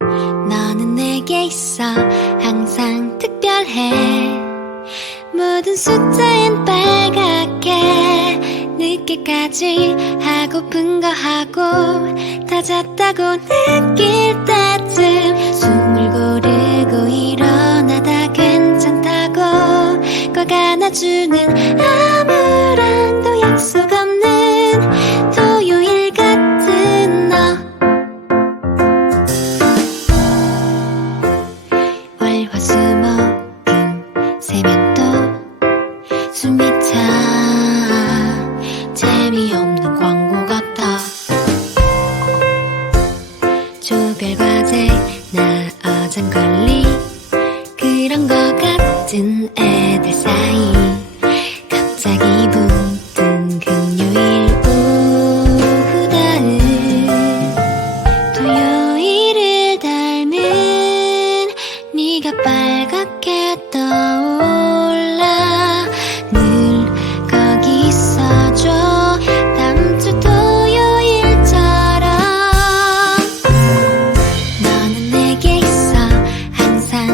너는 내게 있어 항상 특별해. 모든 숫자엔 빨갛게 늦게까지 하고픈 거 하고 다 잤다고 느낄 때쯤 숨을 고르고 일어나다 괜찮다고 꼭 안아주는 아무랑도 약속 없는 토요일 같은 너. 월화수목금 세면 또 숨이 차 재미없는 광고 같아. 조별과제 나 어장관리 그런 거 같은 애들 사이 갑자기 붙은 금요일 오후다은 토요일을 닮은 네가 빨갛게 떠